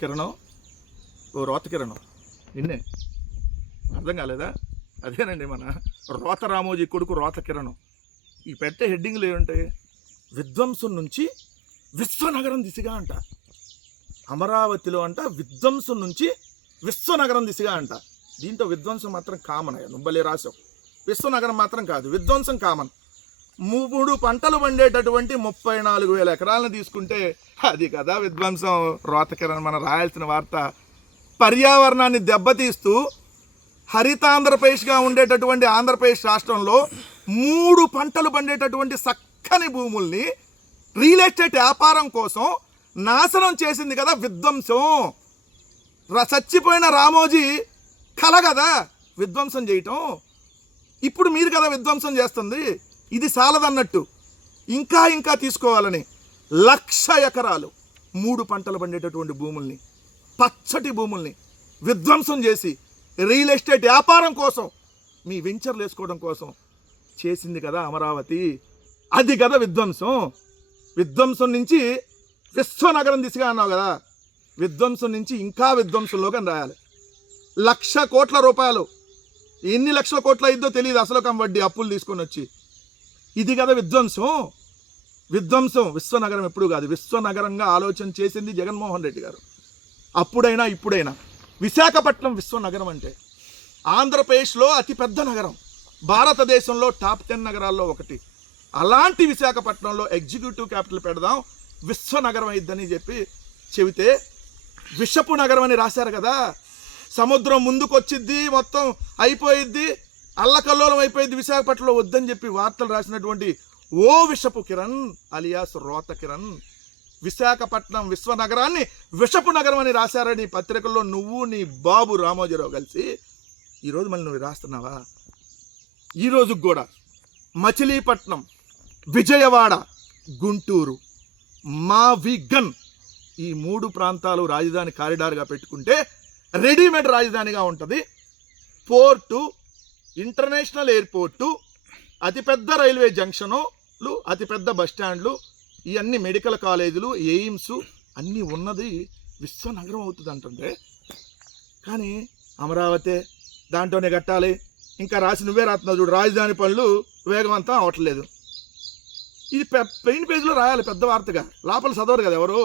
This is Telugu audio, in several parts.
కిరణం, ఓ రోత కిరణం, నిన్నే అర్థం కాలేదా? అదేనండి మన రోత రామోజీ కొడుకు రోత కిరణం. ఈ పెట్టే హెడ్డింగ్లు ఏముంటాయి? విధ్వంసం నుంచి విశ్వనగరం దిశగా అంట. అమరావతిలో అంట విధ్వంసం నుంచి విశ్వనగరం దిశగా అంట. దీంతో విధ్వంసం మాత్రం కామన్. నువ్వులే రాసావు. విశ్వనగరం మాత్రం కాదు, విధ్వంసం కామన్. 3 పంటలు పండేటటువంటి 34,000 ఎకరాలను తీసుకుంటే అది కదా విధ్వంసం. రోతకిరణ్ మన రాయాల్సిన వార్త. పర్యావరణాన్ని దెబ్బతీస్తూ హరితాంధ్రప్రదేశ్గా ఉండేటటువంటి ఆంధ్రప్రదేశ్ రాష్ట్రంలో 3 పంటలు పండేటటువంటి చక్కని భూముల్ని రియల్ ఎస్టేట్ వ్యాపారం కోసం నాశనం చేసింది కదా విధ్వంసం. చచ్చిపోయిన రామోజీ కల కదా విధ్వంసం చేయటం. ఇప్పుడు మీరు కదా విధ్వంసం చేస్తుంది. ఇది సాలదన్నట్టు ఇంకా ఇంకా తీసుకోవాలని 1,00,000 ఎకరాలు 3 పంటలు పండేటటువంటి భూముల్ని, పచ్చటి భూముల్ని విధ్వంసం చేసి రియల్ ఎస్టేట్ వ్యాపారం కోసం, మీ వెంచర్లు వేసుకోవడం కోసం చేసింది కదా అమరావతి. అది కదా విధ్వంసం. విధ్వంసం నుంచి విశ్వనగరం దిశగా అన్నావు కదా, విధ్వంసం నుంచి ఇంకా విధ్వంసంలోకి అని రాయాలి. 1,00,000 కోట్ల రూపాయలు, ఎన్ని లక్షల కోట్ల అయిద్దో తెలియదు, అసలు వడ్డీ అప్పులు తీసుకొని వచ్చి. ఇది కదా విధ్వంసం. విధ్వంసం విశ్వనగరం ఎప్పుడు కాదు. విశ్వనగరంగా ఆలోచన చేసింది జగన్మోహన్ రెడ్డి గారు. అప్పుడైనా ఇప్పుడైనా విశాఖపట్నం విశ్వనగరం అంటే ఆంధ్రప్రదేశ్లో అతిపెద్ద నగరం, భారతదేశంలో టాప్ 10 నగరాల్లో ఒకటి. అలాంటి విశాఖపట్నంలో ఎగ్జిక్యూటివ్ క్యాపిటల్ పెడదాం, విశ్వనగరం అయిద్దని చెబితే విషపు నగరం అని రాశారు కదా. సముద్రం ముందుకు వచ్చిద్ది, మొత్తం అయిపోయిద్ది, అల్లకల్లోలం అయిపోయింది, విశాఖపట్నంలో వద్దని చెప్పి వార్తలు రాసినటువంటి ఓ విషపు కిరణ్ అలియాస్ రోత కిరణ్ విశాఖపట్నం విశ్వనగరాన్ని విషపు నగరం అని రాశారని పత్రికల్లో నువ్వు నీ బాబు రామోజీరావు కలిసి ఈరోజు మళ్ళీ నువ్వు రాస్తున్నావా? ఈరోజు కూడా మచిలీపట్నం, విజయవాడ, గుంటూరు, మావిగన్ ఈ 3 ప్రాంతాలు రాజధాని కారిడార్గా పెట్టుకుంటే రెడీమేడ్ రాజధానిగా ఉంటుంది. పోర్టు, ఇంటర్నేషనల్ ఎయిర్పోర్టు, అతిపెద్ద రైల్వే జంక్షనులు, అతిపెద్ద బస్టాండ్లు, ఇవన్నీ మెడికల్ కాలేజీలు, ఎయిమ్స్ అన్నీ ఉన్నది విశ్వనగరం అవుతుంది అంటుంటే, కానీ అమరావతి దాంట్లోనే కట్టాలి. ఇంకా రాసి నువ్వే రాస్తున్నావు చూడు, రాజధాని పనులు వేగవంతం అవట్లేదు. ఇది పెయిన్ పేజీలో రాయాలి పెద్ద వార్తగా, లోపల చదవరు కదా ఎవరు.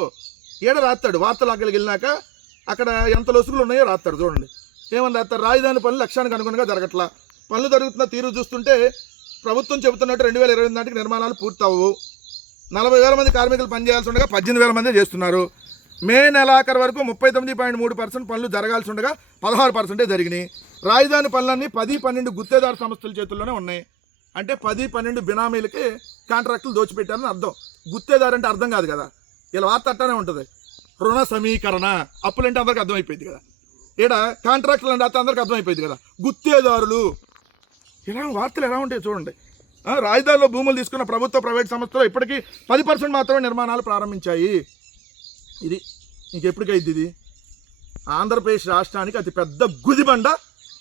ఏడ రాస్తాడు వార్తలు అక్కడికి వెళ్ళినాక అక్కడ ఎంత లొసుగులు ఉన్నాయో రాస్తాడు. చూడండి ఏమని రాస్తారు, రాజధాని పనులు లక్ష్యానికి అనుగుణంగా జరగట్లా, పనులు జరుగుతున్న తీరు చూస్తుంటే ప్రభుత్వం చెబుతున్నట్టు 2028 నాటికి నిర్మాణాలు పూర్తవు, 40,000 మంది కార్మికులు పనిచేయాల్సి ఉండగా 18,000 మంది చేస్తున్నారు. మే నెలాఖరు వరకు 39.3% పనులు జరగాల్సి ఉండగా 16% జరిగినాయి. రాజధాని పనులన్నీ 10-12 గుత్తేదారు సంస్థల చేతుల్లోనే ఉన్నాయి. అంటే 10-12 బినామీలకి కాంట్రాక్టులు దోచిపెట్టారని అర్థం. గుత్తేదారు అంటే అర్థం కాదు కదా, ఇలా వార్త అట్టానే ఉంటుంది. రుణ సమీకరణ, అప్పులంటే అందరికి అర్థమైపోయింది కదా, ఇక్కడ కాంట్రాక్టులు అంటే అందరికి అర్థమైపోయింది కదా, గుత్తేదారులు. ఇలా వార్తలు ఎలా ఉంటాయి చూడండి. రాజధానిలో భూములు తీసుకున్న ప్రభుత్వ ప్రైవేట్ సంస్థలు ఇప్పటికీ 10% మాత్రమే నిర్మాణాలు ప్రారంభించాయి. ఇది ఇంకెప్పటికైద్ది? ఇది ఆంధ్రప్రదేశ్ రాష్ట్రానికి అతిపెద్ద Gudibanda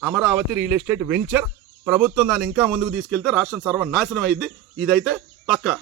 Amaravati real estate venture. ప్రభుత్వం దాన్ని ఇంకా ముందుకు తీసుకెళ్తే రాష్ట్రం సర్వనాశనం అయింది. ఇదైతే పక్కా.